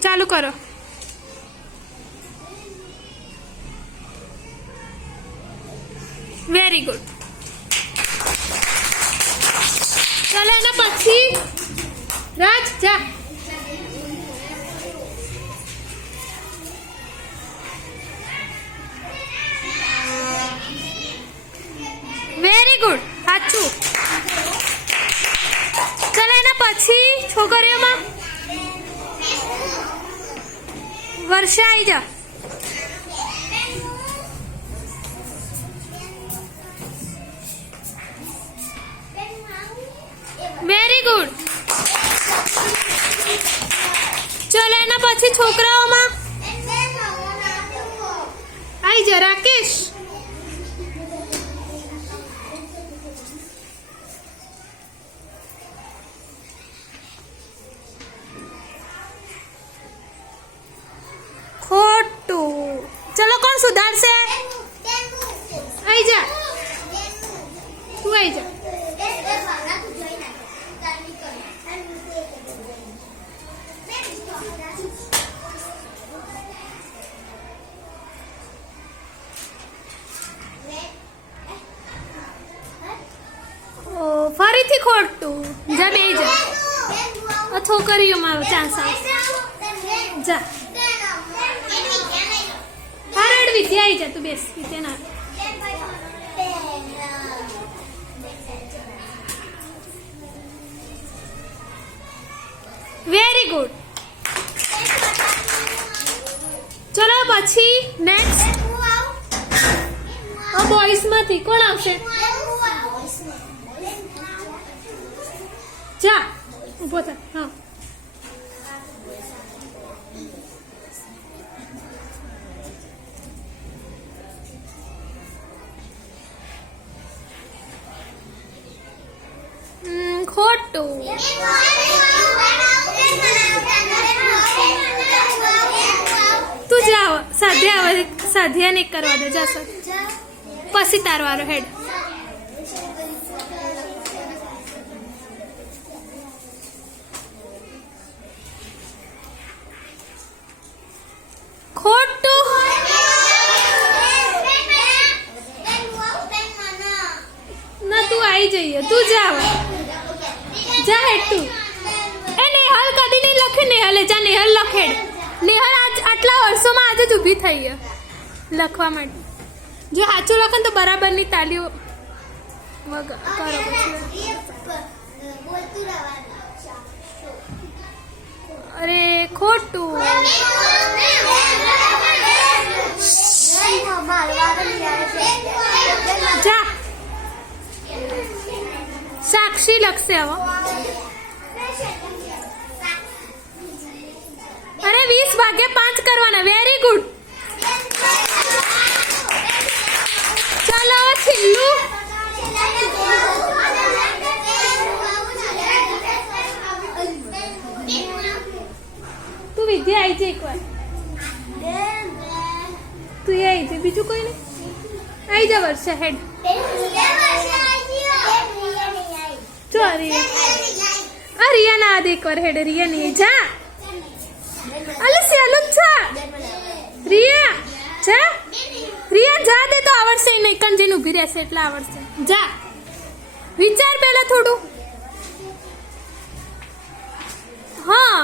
ચાલુ કરો. Very good. ચાલો એના પછી રાજ જા. વેરી ગુડ, સાચું. ચાલો એના પછી છોકરીઓમાં વર્ષા આવી જા. Very good. ચલો એના પછી છોકરાઓમાં આવી જા રાકેશ. ખોટું. ચલો કોણ સુધારશે? આવી જા, તું આવી જા. ફરીથી ખોટું. જા બે જા. છોકરીઓમાં ચાન્સ આવશે. જા હરડ વિદ્યા આવી જા. તું બેસ વિદ્યા ના. Very good. ચલો પછી નેક્સ્ટ બોયઝ માંથી કોણ આવશે? જા ઉભો થા. હા ખોટું. તું જા. સાધ્યા ને કરવા દે. જા સર પછી તારવારો હેડ. ખોટું. ના તું આવી જઈએ. તું જા જા હેડ તું. એ નેહલ કદી નહીં લખે. નેહલે જા. નેહલ લખેડ. નેહલ આટલા વર્ષોમાં આજે જ ઊભી થઈ છે લખવા માટે. જો સાચું લખે તો બરાબરની તાલીઓ કરો. અરે ખોટું. જા સાક્ષી લખશે હવે. અરે 20 ભાગ્યા 5 કરવાના. Very good. ચાલો હવે છેલ્લું. તું વિદ્યા આવી છે એકવાર. તું આવી છે. બીજું કોઈ નહીં. આવી જા વર્ષા હેડ. રિયા ના આદ એકવાર હેડ. રિયા નહીં જા. અલે સેલું જ છે. રિયા જા. રિયા જા દે તો આવડશે નહીં. કંજીને ઊભી રહેશે એટલે આવડશે. જા વિચાર પહેલા થોડું. હા